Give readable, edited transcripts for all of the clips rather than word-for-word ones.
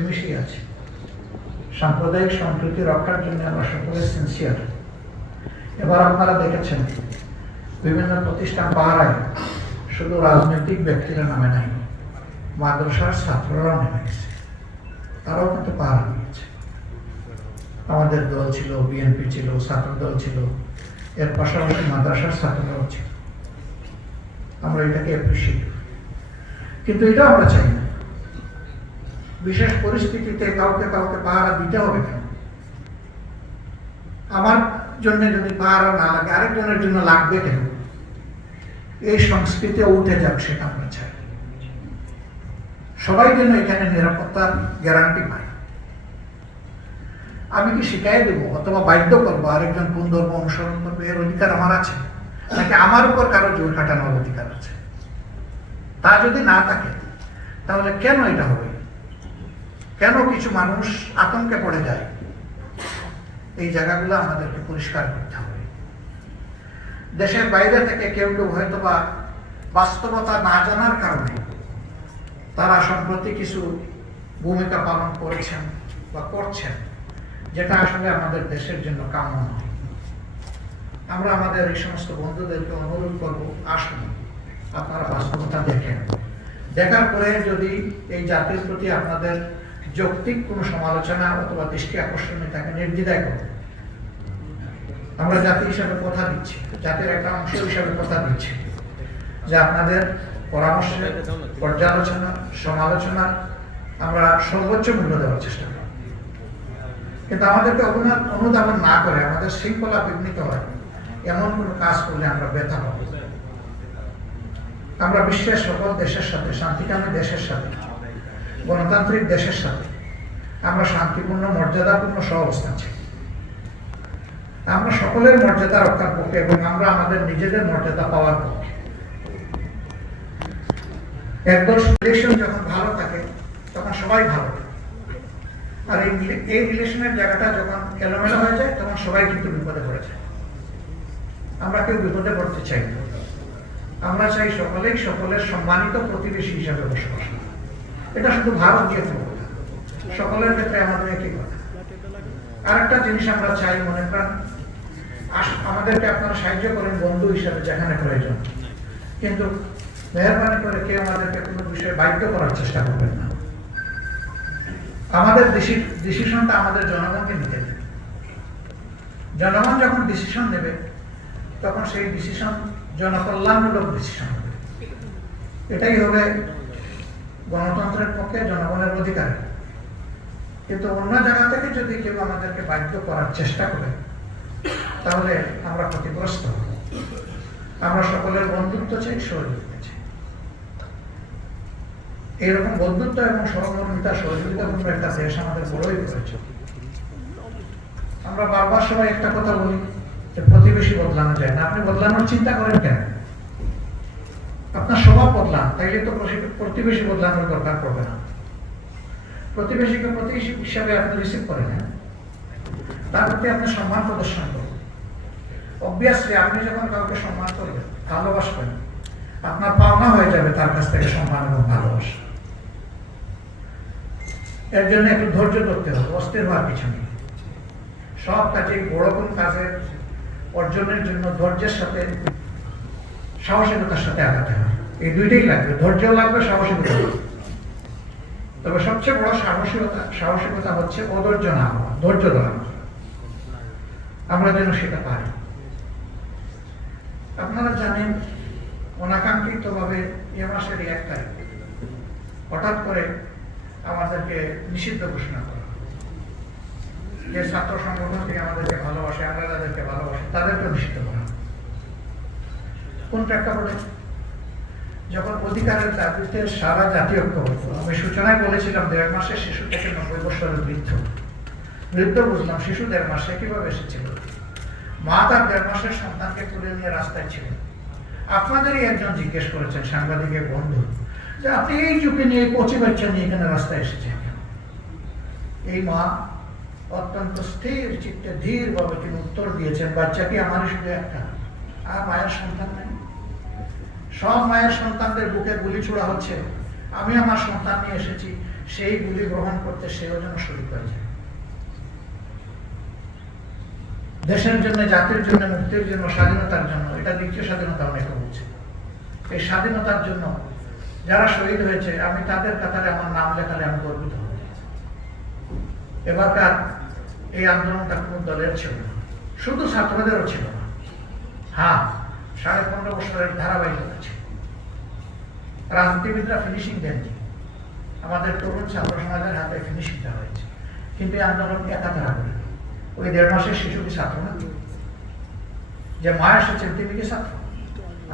মিলেমিশেই আছি। সাম্প্রদায়িক সম্প্রীতি রক্ষার জন্য আমরা সকলে সিনসিয়ার। এবার আপনারা দেখেছেন বিভিন্ন প্রতিষ্ঠান পাহারায় শুধু রাজনৈতিক ব্যক্তিরা নামে নাই, মাদ্রাসার ছাত্ররাও নেমে গেছে, তারাও কিন্তু পাহারা দিয়েছে। আমাদের দল ছিল, বিএনপি ছিল, ছাত্র দল ছিল, এর পাশাপাশি মাদ্রাসার ছাত্ররাও ছিল। আমরা এটাকে অ্যাপ্রিসিয়েট করি, কিন্তু এটা আমরা চাই না বিশেষ পরিস্থিতিতে কাউকে কাউকে পাহারা দিতে হবে কেন? আমার জন্য যদি পাহারা না লাগে আরেকজনের জন্য লাগবে কেন? এই সংস্কৃতি উঠে যাক, সেটা আমরা চাই। সবাই যেন এখানে নিরাপত্তার গ্যারান্টি পায়। আমি কি শিখাই দেবো অথবা বাধ্য করবো আরেকজন কোন ধর্ম অনুসরণ করবে, এর অধিকার আমার আছে? নাকি আমার উপর কারো জোর খাটানোর অধিকার আছে? তা যদি না থাকে তাহলে কেন এটা হবে? কেন কিছু মানুষ আতঙ্কে পড়ে যায়? এই জায়গাগুলো আমাদেরকে পরিষ্কার করতে হবে। দেশের বাইরে থেকে কেউ কেউ হয়তো বা বাস্তবতা না জানার কারণে তারা সম্প্রতি কিছু ভূমিকা পালন করেছেন বা করছেন, যেটা আসলে আমাদের দেশের জন্য কাম্য নয়। আমরা আমাদের এই সমস্ত বন্ধুদেরকে অনুরোধ করবো, আসুন আপনারা বাস্তবতা দেখেন। দেখার পরে যদি এই জাতির প্রতি আপনাদের যৌক্তিক কোনো সমালোচনা অথবা দৃষ্টি আকর্ষণীয় থাকে, নির্দ্বিধায় করুন। আমরা জাতি হিসাবে কথা দিচ্ছি, জাতির একটা অংশ হিসাবে কথা দিচ্ছি যে আপনাদের পরামর্শ, পর্যালোচনা, সমালোচনা আমরা সর্বোচ্চ মূল্য দেওয়ার চেষ্টা করি। কিন্তু আমাদেরকে অনুধাবন না করে আমাদের শৃঙ্খলা বিঘ্নিত হয় এমন কোনো কাজ করলে আমরা ব্যথা পাব। আমরা বিশ্বের সকল দেশের সাথে, শান্তিকামী দেশের সাথে, গণতান্ত্রিক দেশের সাথে আমরা শান্তিপূর্ণ, মর্যাদাপূর্ণ সহাবস্থান চাই। আমরা সকলের মর্যাদা রক্ষার পক্ষে এবং আমরা আমাদের নিজেদের মর্যাদা পাওয়ার পক্ষে। একদল রিলেশন যখন ভালো থাকে তখন সবাই ভালো, আর এই রিলেশনের জায়গাটা যখন এলোমেলো হয়ে যায় তখন সবাই কিন্তু বিপদে পড়ে যায়। আমরা কেউ বিপদে পড়তে চাই না। আমরা চাই সকলেই সকলের সম্মানিত প্রতিবেশী হিসাবে বসবাস। এটা শুধু ভারতীয় কথা, সকলের ক্ষেত্রে আমাদের একই কথা। আরেকটা জিনিস আমরা চাই, মনে করেন আমাদেরকে আপনারা সাহায্য করেন বন্ধু হিসাবে যেখানে প্রয়োজন, কিন্তু মেহরবানি করে কেউ আমাদেরকে কোনো বিষয়ে বাধ্য করার চেষ্টা করবেন না। আমাদের ডিসিশনটা আমাদের জনগণকে নিতে দেবে। জনগণ যখন ডিসিশন নেবে তখন সেই ডিসিশন জনকল্যাণমূলক ডিসিশন হবে। এটাই হবে গণতন্ত্রের পক্ষে, জনগণের অধিকার। কিন্তু অন্য জায়গা থেকে যদি কেউ আমাদেরকে বাধ্য করার চেষ্টা করে তাহলে আমরা ক্ষতিগ্রস্ত হব। আমরা সকলের বন্ধুত্ব চাই, সহযোগিতা চাই। এইরকম বন্ধুত্ব এবং সহমর্মিতা, সহযোগিতাপূর্ণ একটা দেশ আমাদের বড়ই প্রয়োজন। আমরা বারবার সবাই একটা কথা বলি যে প্রতিবেশী বদলানো যায় না। আপনি বদলানোর চিন্তা করেন কেন? আপনার স্বভাব বদলান, তাইলে তো প্রতিবেশী বদলানোর দরকার পড়বে না। প্রতিবেশীকে প্রতিবেশী হিসাবে আপনি রিসিভ করেন, তার প্রতি আপনি সম্মান প্রদর্শন করবেন। অবভিয়াসলি আপনি যখন কাউকে সম্মান করবেন, ভালোবাসবেন, আপনার পাওনা হয়ে যাবে তার কাছ থেকে সম্মান এবং ভালোবাসা। এর জন্য একটু ধৈর্য ধরতে হবে, অস্থির হওয়ার কিছু নেই। সব কাজে, বড় কোন কাজের অর্জনের জন্য ধৈর্যের সাথে সাহসিকতার সাথে আগাতে হয়। এই দুইটাই লাগবে, ধৈর্য লাগবে, সাহসিকতা লাগবে। তবে সবচেয়ে বড় সাহসিকতা হচ্ছে অধৈর্য না হওয়া, ধৈর্য ধরা। আমরা যেন সেটা পারি। আপনারা জানেন অনাকাঙ্ক্ষিত ভাবে এ মাসের 1 তারিখ হঠাৎ করে আমাদেরকে নিষিদ্ধ ঘোষণা করা। যে ছাত্র সংগঠনটি আমাদেরকে ভালোবাসে, আমরা তাদেরকে ভালোবাসি, তাদেরকে নিষিদ্ধ করা। কোন প্রেক্ষাপটে? যখন অধিকারের দাবিতে সারা জাতি ঐক্যবদ্ধ। আমি সূচনায় বলেছিলাম 1.5 মাসের শিশু থেকে 90 বছরের বৃদ্ধ বুঝলাম, শিশু 1.5 মাসে কিভাবে এসেছিল। মা তার 1.5 মাসের সন্তানকে তুলে নিয়ে রাস্তায় ছিলেন। আপনাদেরই একজন জিজ্ঞেস করেছেন, সাংবাদিকের বন্ধু, যে আপনি এই যুগে নিয়ে কচি বাচ্চা নিয়ে এখানে রাস্তায় এসেছেন। এই মা অত্যন্ত স্থির চিত্তে ধীরভাবে তিনি উত্তর দিয়েছেন, বাচ্চা কি আমারই শুধু একটা, আর মায়ের সন্তান নেই? সব মায়ের সন্তানদের বুকে গুলি ছোড়া হচ্ছে, আমি আমার সন্তান নিয়ে এসেছি, সেই গুলি গ্রহণ করতে সেও যেন শরীর হয়ে যায়। দেশের জন্য, জাতির জন্য, মুক্তির জন্য, স্বাধীনতার জন্য, এটা দ্বিতীয় স্বাধীনতা অনেকে বলছে। এই স্বাধীনতার জন্য যারা শহীদ হয়েছে, আমি তাদের কাতারে আমার নাম লেখালে আমি গর্বিত হব। এবারকার এই আন্দোলনটা কোন দলের ছিল না, শুধু ছাত্রদেরও ছিল না। হ্যাঁ, 15.5 বছরের ধারাবাহিকতা ছিল। রাজনীতিবিদরা ফিনিশিং দেননি, আমাদের তরুণ ছাত্র সমাজের হাতে ফিনিশিংটা হয়েছে। কিন্তু এই আন্দোলন একা তারা করি, ওই 1.5 মাসের শিশু কি ছাত্র না? যে মা এসেছেন তিনি কি ছাত্র?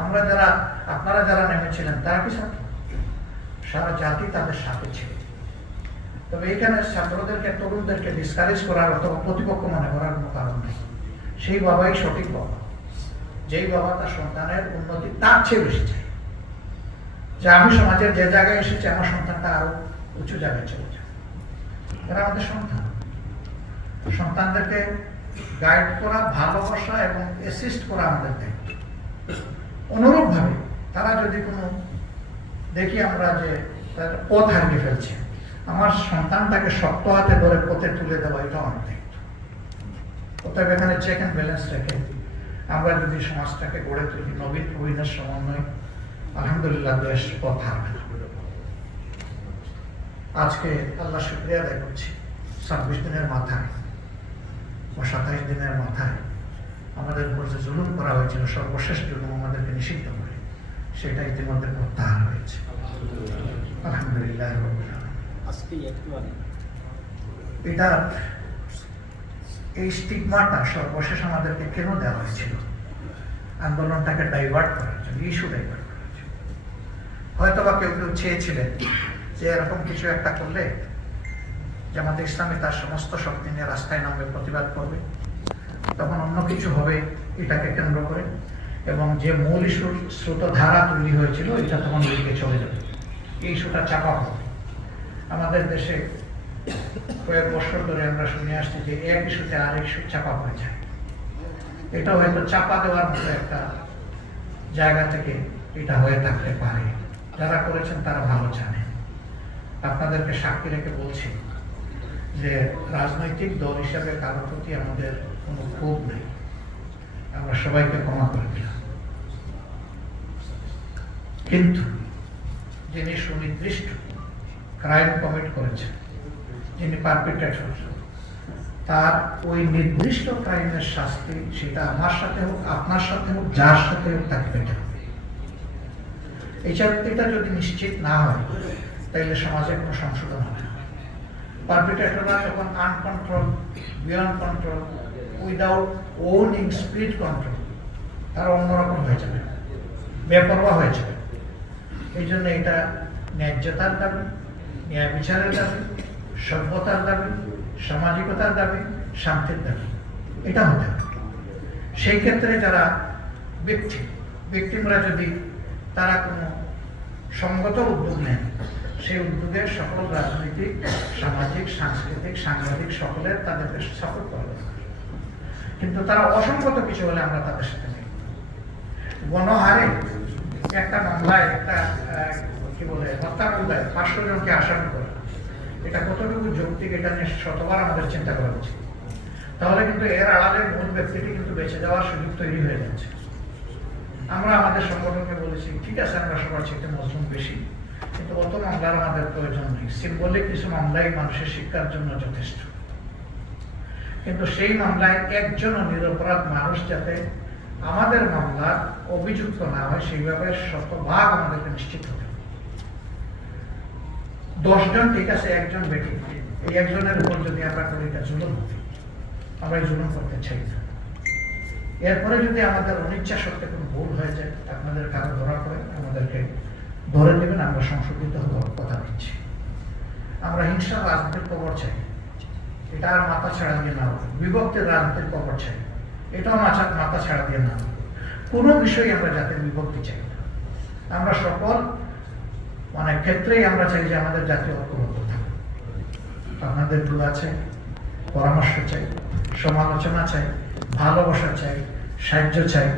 আমরা যারা, আপনারা যারা নেমেছিলেন তারা কি ছাত্র? সারা জাতি তাদের সাথে ছিল। তবে এখানে ছাত্রদেরকে, তরুণদেরকে ডিসকারেজ করার অথবা প্রতিপক্ষ মনে করার কোনো কারণ নেই। সেই বাবাই সঠিক বাবা, যেই বাবা তার সন্তানের উন্নতি তার চেয়ে বেশি চায়। যে আমি সমাজের যে জায়গায় এসেছি, আমার সন্তানটা আরো উঁচু জায়গায় চলে যায়। এরা আমাদের সন্তান। সন্তানদেরকে গাইড করা, ভালোবাসা এবং অ্যাসিস্ট করা আমাদের দায়িত্ব। অনুরূপভাবে তারা যদি কোনো দেখি আমরা যে তার পথ হারিয়ে ফেলছে, আমার সন্তানটাকে শক্ত হাতে ধরে পথে তুলে দেওয়া, এটা আমার দায়িত্ব। অতএব এখানে চেক অ্যান্ড ব্যালেন্স রেখে আমরা যদি সমাজটাকে গড়ে তুলি, নবীন প্রবীণের সমন্বয়, আলহামদুলিল্লাহ দেশ পথ হারবে না। আজকে আল্লাহ শুকরিয়া আদায় করছি, 26 দিনের মাথায় বা 27 দিনের মাথায় আমাদের উপর যে জুলুম করা হয়েছিল, সর্বশেষ জুলুম আমাদেরকে নিষিদ্ধ করে, সেটা ইতিমধ্যে প্রত্যাহার হয়েছে, আলহামদুলিল্লাহ। এটা এই স্টিগমাটা সর্বশেষ আমাদেরকে কেন দেওয়া হয়েছিল? আন্দোলনটাকে ডাইভার্ট করার জন্য, ইস্যু ডাইভার্ট করার জন্য। হয়তো বা কেউ কেউ চেয়েছিলেন যে এরকম কিছু একটা করলে জামাতে ইসলামী তার সমস্ত শক্তি নিয়ে রাস্তায় নামবে, প্রতিবাদ করবে, তখন অন্য কিছু হবে এটাকে কেন্দ্র করে, এবং যে মূল ইস্যুর স্রোতধারা তৈরি হয়েছিল এটা তখন দিকে চলে যাবে, এই ইস্যুটা চাপা হবে। আমাদের দেশে কয়েক বছর ধরে আমরা শুনে আসছি যে এক ইস্যুতে আরেক ইস্যু চাপা হয়ে যায়। এটা হয়তো চাপা দেওয়ার মতো একটা জায়গা থেকে এটা হয়ে থাকতে পারে। যারা করেছেন তারা ভালো জানে। আপনাদেরকে সাক্ষী রেখে বলছি যে রাজনৈতিক দল হিসাবে কারোর প্রতি আমাদের কোনো ক্ষোভ নেই, আমরা সবাইকে ক্ষমা করে দিলাম। কিন্তু যিনি সুনির্দিষ্ট ক্রাইম কমিট করেছেন, যিনি পারপিট্রেটর, তার ওই নির্দিষ্ট ক্রাইমের শাস্তি, সেটা আমার সাথে হোক, আপনার সাথে হোক, যার সাথে হোক, তাকে পেতে হবে। এটা যদি নিশ্চিত না হয় তাহলে সমাজে কোনো সংশোধন হবে না। পারপিট্রেটররা যখন uncontrolled, beyond control, without owning speed control, তারা অন্যরকম হয়ে যাবে, বেপরোয়া হয়ে যাবে। এই জন্য এটা ন্যায্যতার দাবি, ন্যায় বিচারের দাবি, সভ্যতার দাবি, সামাজিকতার দাবি, শান্তির দাবি, এটা হতে হবে। সেই ক্ষেত্রে যারা ব্যক্তিরা যদি তারা কোনো সঙ্গত উদ্যোগ নেন, সেই উদ্যোগে সকল রাজনৈতিক, সামাজিক, সাংস্কৃতিক, সাংবাদিক সকলের তাদেরকে সাপোর্ট করা দরকার। কিন্তু তারা অসঙ্গত কিছু হলে আমরা তাদের সাথে নেই। গণহারে একটা মামলায়, একটা কি বলে, হত্যা মামলায় 500 জনকে আসামি করা, এটা কতটুকু যৌক্তিক, এটা নিয়ে শতবার আমাদের চিন্তা করা উচিত। তাহলে কিন্তু এর আড়ালে মূল ব্যক্তিটি কিন্তু বেঁচে যাওয়ার সুযোগ তৈরি হয়ে যাচ্ছে। আমরা আমাদের সংগঠনকে বলেছি, ঠিক আছে আমরা সবার চেয়ে মজলুম বেশি, কিন্তু অত মামলার আমাদের প্রয়োজন নেই। সিম্বলিক কিছু মামলাই মানুষের শিক্ষার জন্য যথেষ্ট। কিন্তু সেই মামলায় একজনও নিরপরাধ মানুষ যাতে আমাদের মামলার অভিযুক্ত না হয়, সেইভাবে শতভাগ আমাদেরকে নিশ্চিত হতে হবে। 10 জন ঠিক আছে, একজন বেঠিক, এই একজনের উপর যদি আমরা করি এটা জুলুম হবে। আমরা এই জুলুম করতে চাই না। এরপরে যদি আমাদের অনিচ্ছা সত্ত্বে কোনো ভুল হয়ে যায়, আপনাদের কারো ধরা পড়ে, আমাদেরকে ধরে দেবেন, আমরা সংশোধিত হওয়ার কথা দিচ্ছি। আমরা হিংসার রাজনীতির কবর চাই, এটা আর মাথা ছাড়া দিয়ে না হবে। বিভক্তির রাজনীতির কবর চাই, এটাও মাথা ছাড়া দিয়ে না হবে। কোনো বিষয়ে আমরা জাতির বিভক্তি চাই না। আমরা সকল ক্ষেত্রেই আমরা চাই যে আমাদের জাতীয় ঐক্যবদ্ধ থাকে। আপনাদের দোয়া চাই, পরামর্শ চাই, সমালোচনা চাই, ভালোবাসা চাই, সাহায্য চাই।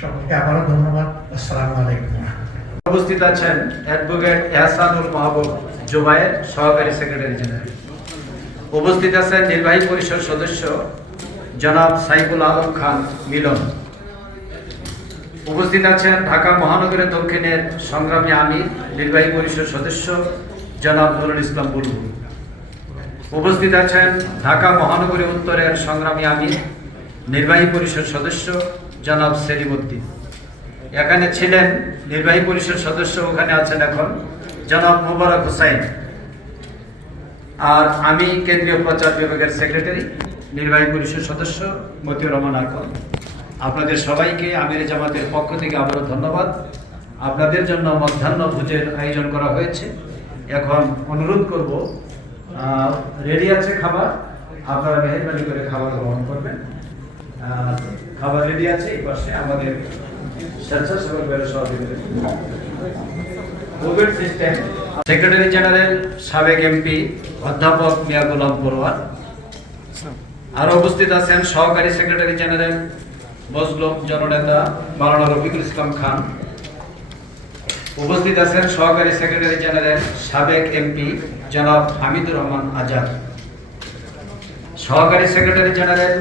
সকলকে আবারও ধন্যবাদ। আসসালামু আলাইকুম। উপস্থিত আছেন অ্যাডভোকেট এহসানুল মাহবুব জুবায়ের, সহকারী সেক্রেটারি জেনারেল। উপস্থিত আছেন নির্বাহী পরিষদ সদস্য জনাব সাইফুল আলম খান মিলন। উপস্থিত আছেন ঢাকা মহানগরের দক্ষিণের সংগ্রামী আমির, নির্বাহী পরিষদ সদস্য জনাব নুরুল ইসলাম বুলবুল। উপস্থিত আছেন ঢাকা মহানগরী উত্তরের সংগ্রামী আমির, নির্বাহী পরিষদ সদস্য জনাব সেলিম উদ্দিন। এখানে ছিলেন নির্বাহী পরিষদ সদস্য, ওখানে আছেন এখন জনাব মোবারক হোসাইন। আর আমি কেন্দ্রীয় প্রচার বিভাগের সেক্রেটারি, নির্বাহী পরিষদ সদস্য মতিউর রহমান আকন। আপনাদের সবাইকে আমির জামাতের পক্ষ থেকে আবারও ধন্যবাদ। আপনাদের জন্য মধ্যাহ্ন ভোজের আয়োজন করা হয়েছে। এখন অনুরোধ করব, রেডি আছে খাবার, আপনারা মেহরবানি করে খাবার গ্রহণ করবেন। খাবার রেডি আছে, এই পাশে আমাদের স্বেচ্ছাসেবক কোভিড সিস্টেম সেক্রেটারি জেনারেল সাবেক এমপি অধ্যাপক মিয়া গোলাম পরোয়ার। আরো উপস্থিত আছেন সহকারী সেক্রেটারি জেনারেল মজলুম জননেতা মাওলানা রফিকুল ইসলাম খান। উপস্থিত আছেন সহকারী সেক্রেটারি জেনারেল সাবেক এমপি জনাব হামিদুর রহমান আজাদ। সহকারী সেক্রেটারি জেনারেল